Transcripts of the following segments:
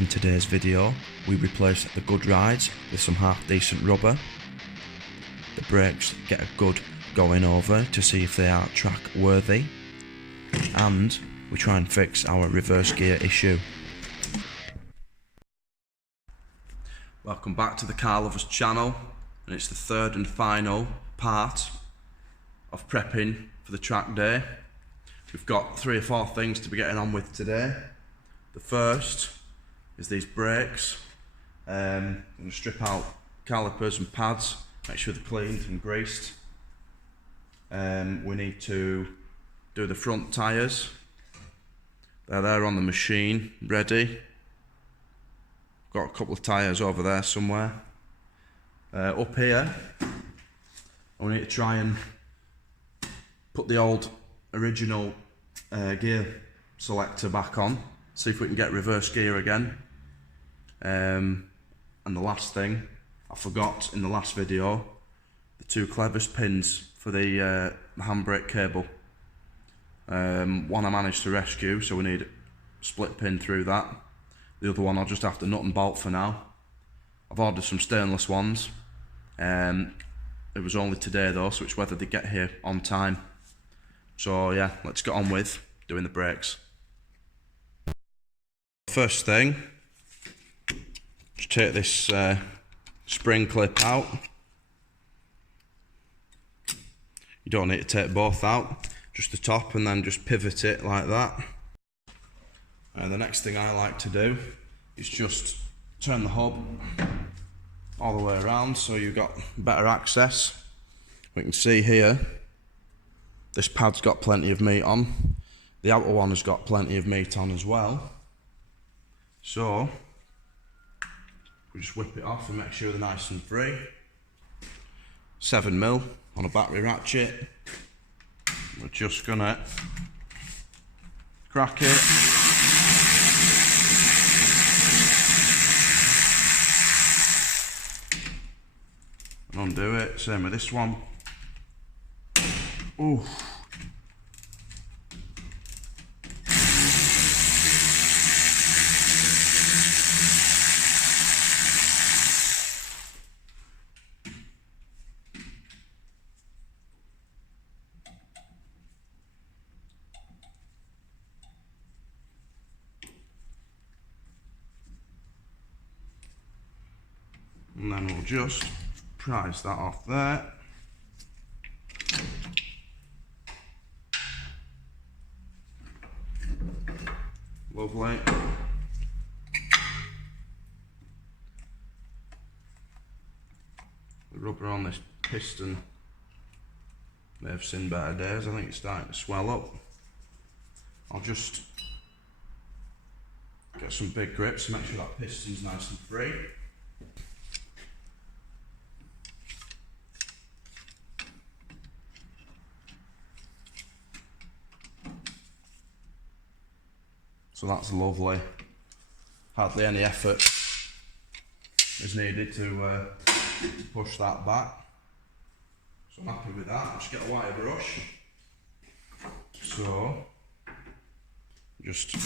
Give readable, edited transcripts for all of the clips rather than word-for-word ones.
In today's video, we replace the good rides with some half decent rubber. The brakes get a good going over to see if they are track worthy, and we try and fix our reverse gear issue. Welcome back to the Car Lovers channel, and it's the third and final part of prepping for the track day. We've got 3 or 4 things to be getting on with today. The first is these brakes. I'm going to strip out calipers and pads, make sure they're cleaned and greased. We need to do the front tyres. They're there on the machine, ready. Got a couple of tyres over there somewhere. Up here, we need to try and put the old original gear selector back on, see if we can get reverse gear again. And the last thing, I forgot in the last video, the 2 cleverest pins for the handbrake cable. One I managed to rescue, so we need a split pin through that. The other one I'll just have to nut and bolt for now. I've ordered some stainless ones. It was only today though, so it's whether they get here on time. So yeah, let's get on with doing the brakes. First thing, just take this spring clip out. You don't need to take both out, just the top, and then just pivot it like that. And the next thing I like to do is just turn the hub all the way around so you've got better access. We can see here, this pad's got plenty of meat on. The outer one has got plenty of meat on as well. So we just whip it off and make sure they're nice and free. 7mm on a battery ratchet. We're just gonna crack it. And undo it. Same with this one. Ooh. And then we'll just prise that off there. Lovely. The rubber on this piston may have seen better days. I think it's starting to swell up. I'll just get some big grips to make sure that piston's nice and free. So that's lovely. Hardly any effort is needed to push that back. So I'm happy with that. Just get a wire brush. So just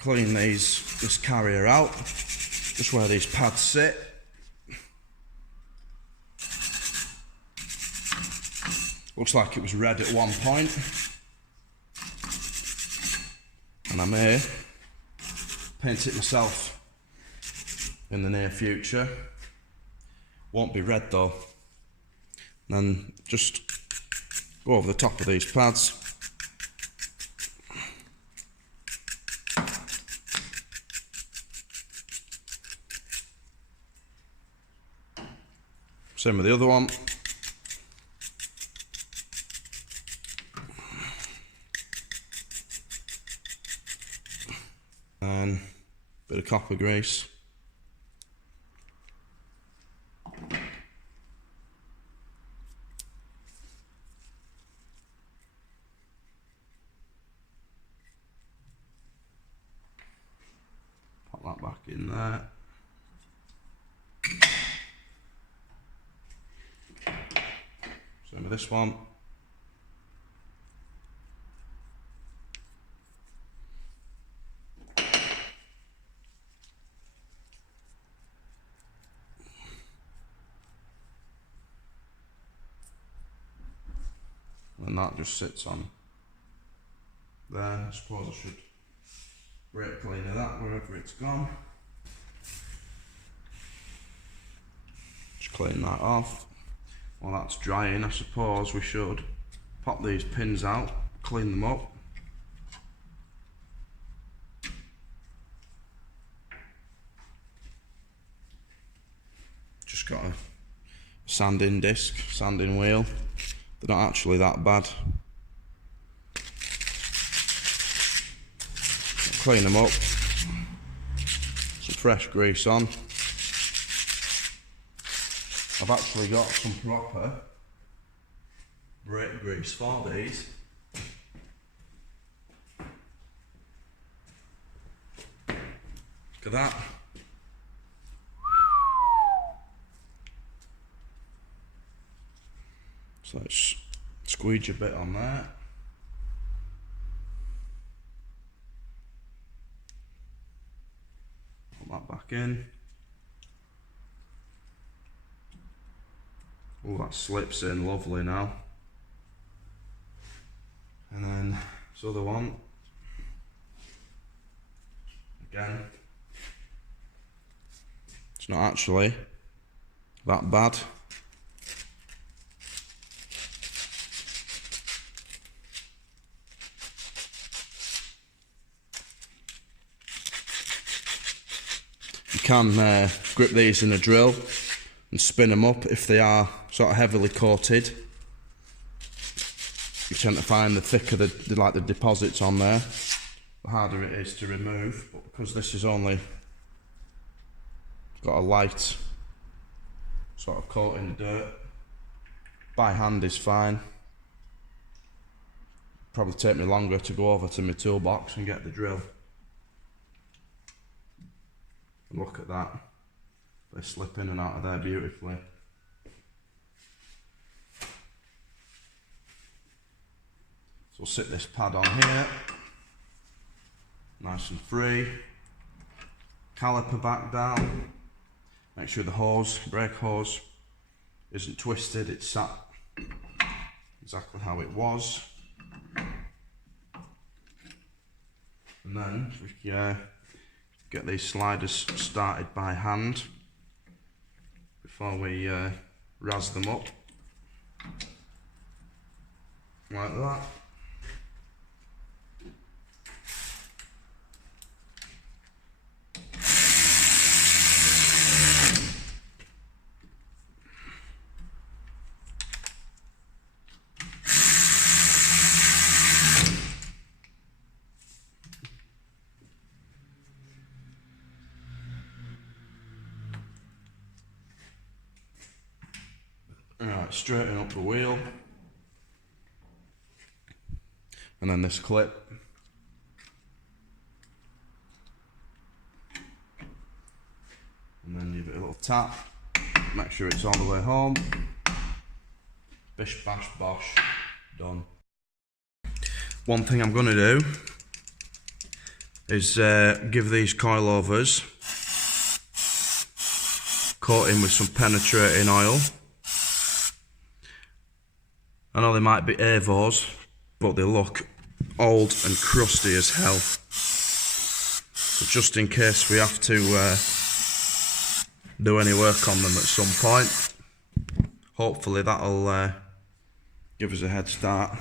clean this carrier out, just where these pads sit. Looks like it was red at one point, and I may paint it myself in the near future. Won't be red though. And then just go over the top of these pads. Same with the other one. And a bit of copper grease. Pop that back in there. Same with this one. that just sits on there. I suppose I should brake cleaner that wherever it's gone. Just clean that off. While that's drying, I suppose we should pop these pins out, clean them up. Just got a sanding disc, sanding wheel. They're not actually that bad. Clean them up. Some fresh grease on. I've actually got some proper brake grease for these. Look at that. So let's squeeze a bit on there. Put that back in. Oh, that slips in lovely now. And then this other one. Again. It's not actually that bad. You can grip these in a drill and spin them up if they are sort of heavily coated. You tend to find the thicker the deposits on there, the harder it is to remove. But because this is only got a light sort of coating dirt, by hand is fine. Probably take me longer to go over to my toolbox and get the drill. Look at that. They slip in and out of there beautifully. So we'll sit this pad on here. Nice and free. Caliper back down. Make sure the hose, brake hose, isn't twisted. It's sat exactly how it was. And then we get these sliders started by hand before we razz them up like that. Alright, straighten up the wheel, and then this clip. And then give it a little tap, make sure it's all the way home. Bish bash bosh, done. One thing I'm going to do is give these coilovers coating with some penetrating oil. I know they might be Avos, but they look old and crusty as hell. So just in case we have to do any work on them at some point, hopefully that'll give us a head start.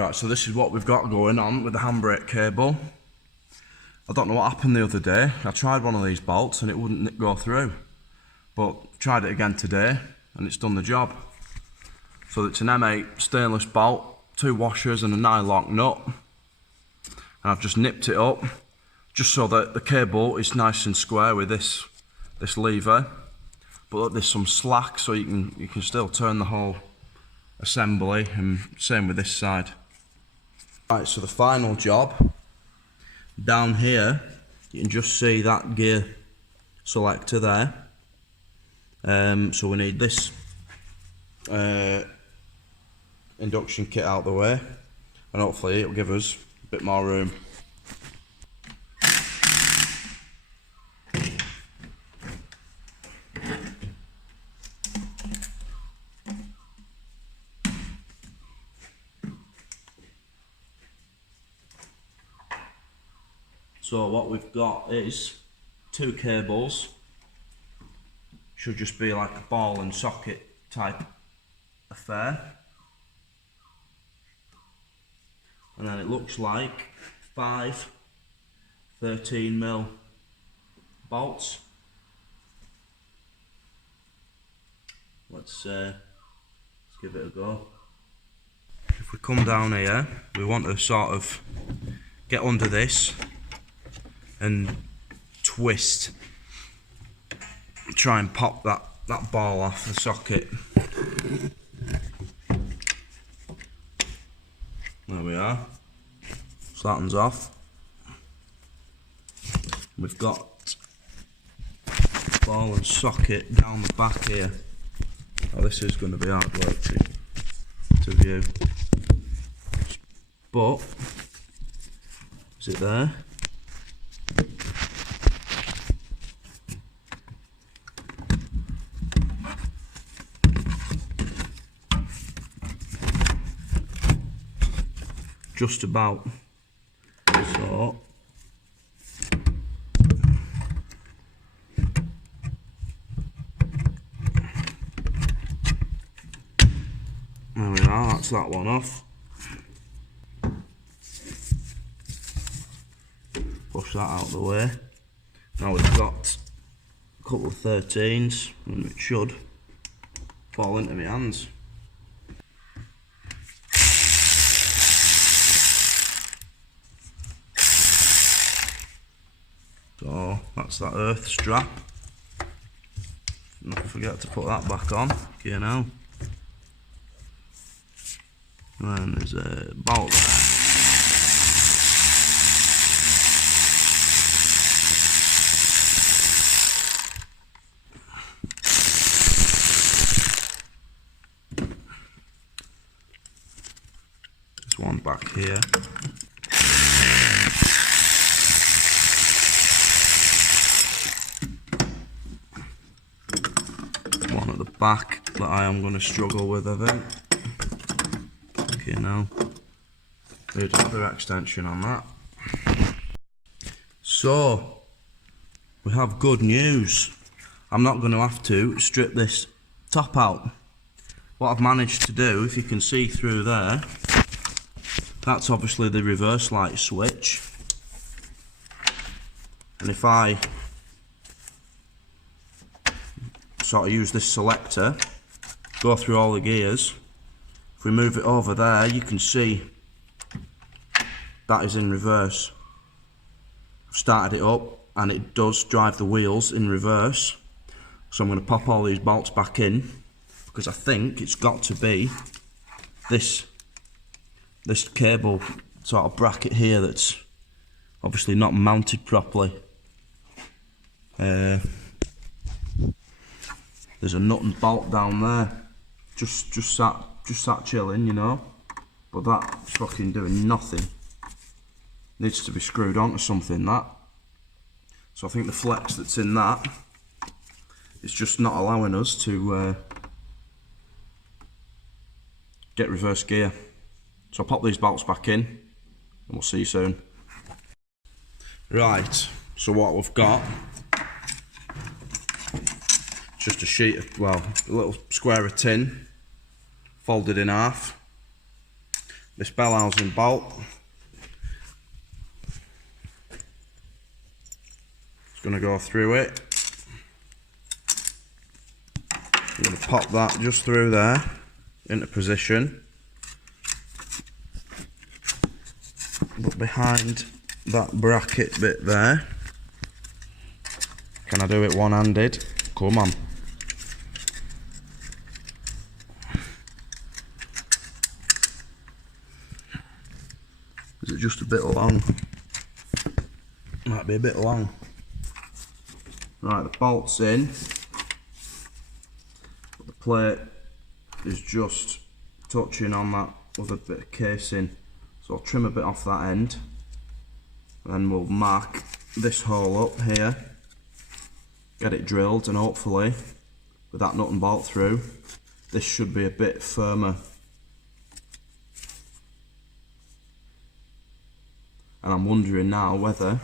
Right, so this is what we've got going on with the handbrake cable. I don't know what happened the other day. I tried one of these bolts and it wouldn't go through. But tried it again today and it's done the job. So it's an M8 stainless bolt, 2 washers and a 9-lock nut. And I've just nipped it up just so that the cable is nice and square with this lever. But there's some slack so you can still turn the whole assembly, and same with this side. Right, so the final job, down here you can just see that gear selector there. So we need this induction kit out of the way, and hopefully it'll give us a bit more room. So what we've got is 2 cables. Should just be like a ball and socket type affair. And then it looks like 5 13mm bolts. Let's give it a go. If we come down here, we want to sort of get under this and twist, try and pop that ball off the socket. There we are. So that one's off. We've got ball and socket down the back here. Oh, this is going to be hard work to view. But is it there? Just about. So there we are, that's that one off. Push that out of the way. Now we've got a couple of 13s and it should fall into my hands. So that's that earth strap. Not forget to put that back on. Okay, now. And then there's a bolt there. There's one back here. One at the back that I am going to struggle with, I think. Okay, now there's another extension on that. So we have good news. I'm not going to have to strip this top out. What I've managed to do, if you can see through there, that's obviously the reverse light switch. And if I sort of use this selector, go through all the gears, if we move it over there, you can see that is in reverse. I've started it up and it does drive the wheels in reverse. So I'm going to pop all these bolts back in, because I think it's got to be this cable sort of bracket here that's obviously not mounted properly. There's a nut and bolt down there, just sat chilling, you know, but that's fucking doing nothing. Needs to be screwed onto something, that. So I think the flex that's in that is just not allowing us to get reverse gear. So I'll pop these bolts back in and we'll see you soon. Right, so what we've got, just a sheet of, well, a little square of tin folded in half. this bell housing bolt. It's going to go through it. I'm going to pop that just through there into position. But behind that bracket bit there, can I do it one-handed? Come on. Is it just a bit long? Might be a bit long. Right, the bolt's in. The plate is just touching on that other bit of casing. So I'll trim a bit off that end. Then we'll mark this hole up here. Get it drilled, and hopefully with that nut and bolt through, this should be a bit firmer. And I'm wondering now whether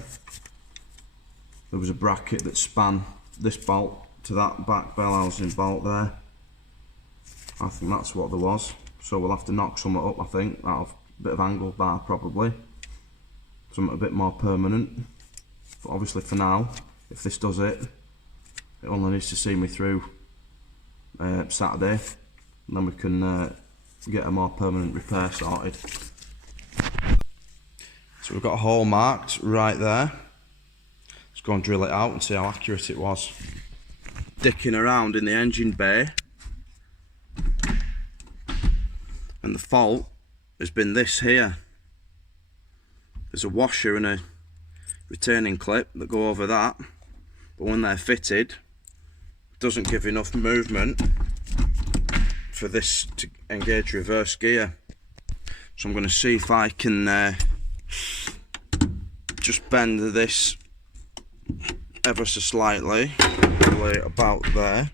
there was a bracket that span this bolt to that back bell housing bolt there. I think that's what there was. So we'll have to knock some up, I think, out of a bit of angle bar probably. Something a bit more permanent. But obviously for now, if this does it, it only needs to see me through Saturday. And then we can get a more permanent repair sorted. So we've got a hole marked right there. Let's go and drill it out and see how accurate it was. Dicking around in the engine bay, and the fault has been this here. There's a washer and a retaining clip that go over that, but when they're fitted, it doesn't give enough movement for this to engage reverse gear. So I'm going to see if I can just bend this ever so slightly, probably about there.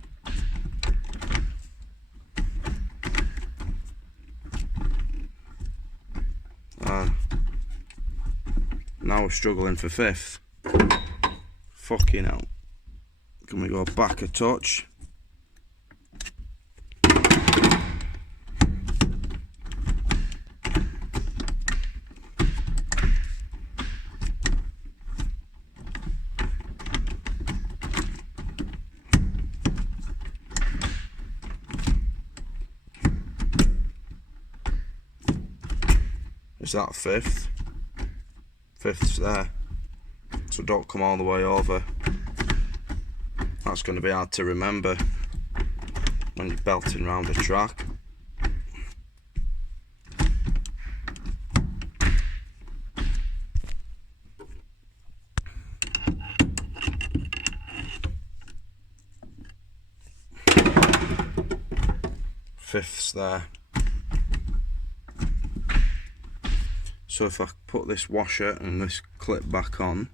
Now we're struggling for fifth. Fucking hell. Can we go back a touch? Is that fifth? Fifth's there, so don't come all the way over. That's going to be hard to remember when you're belting around a track. Fifth's there. So if I put this washer and this clip back on,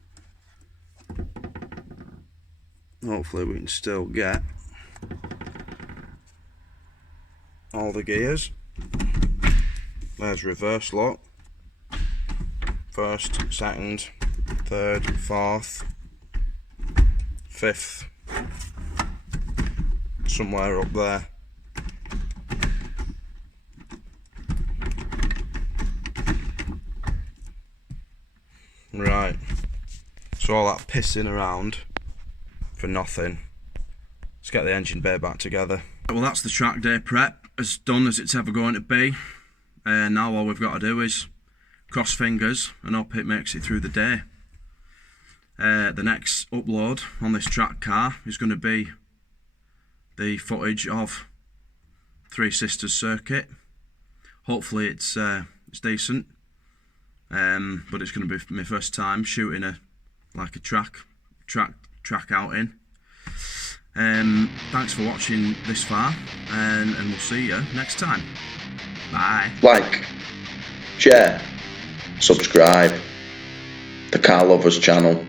hopefully we can still get all the gears. There's reverse lock. First, second, third, fourth, fifth. Somewhere up there. Right, so all that pissing around for nothing. Let's get the engine bay back together. Well, that's the track day prep, as done as it's ever going to be. Now all we've got to do is cross fingers and hope it makes it through the day. The next upload on this track car is going to be the footage of Three Sisters circuit. Hopefully it's decent. But it's going to be my first time shooting a track outing. Thanks for watching this far, and we'll see you next time. Bye. Like, share, subscribe, the Car Lovers channel.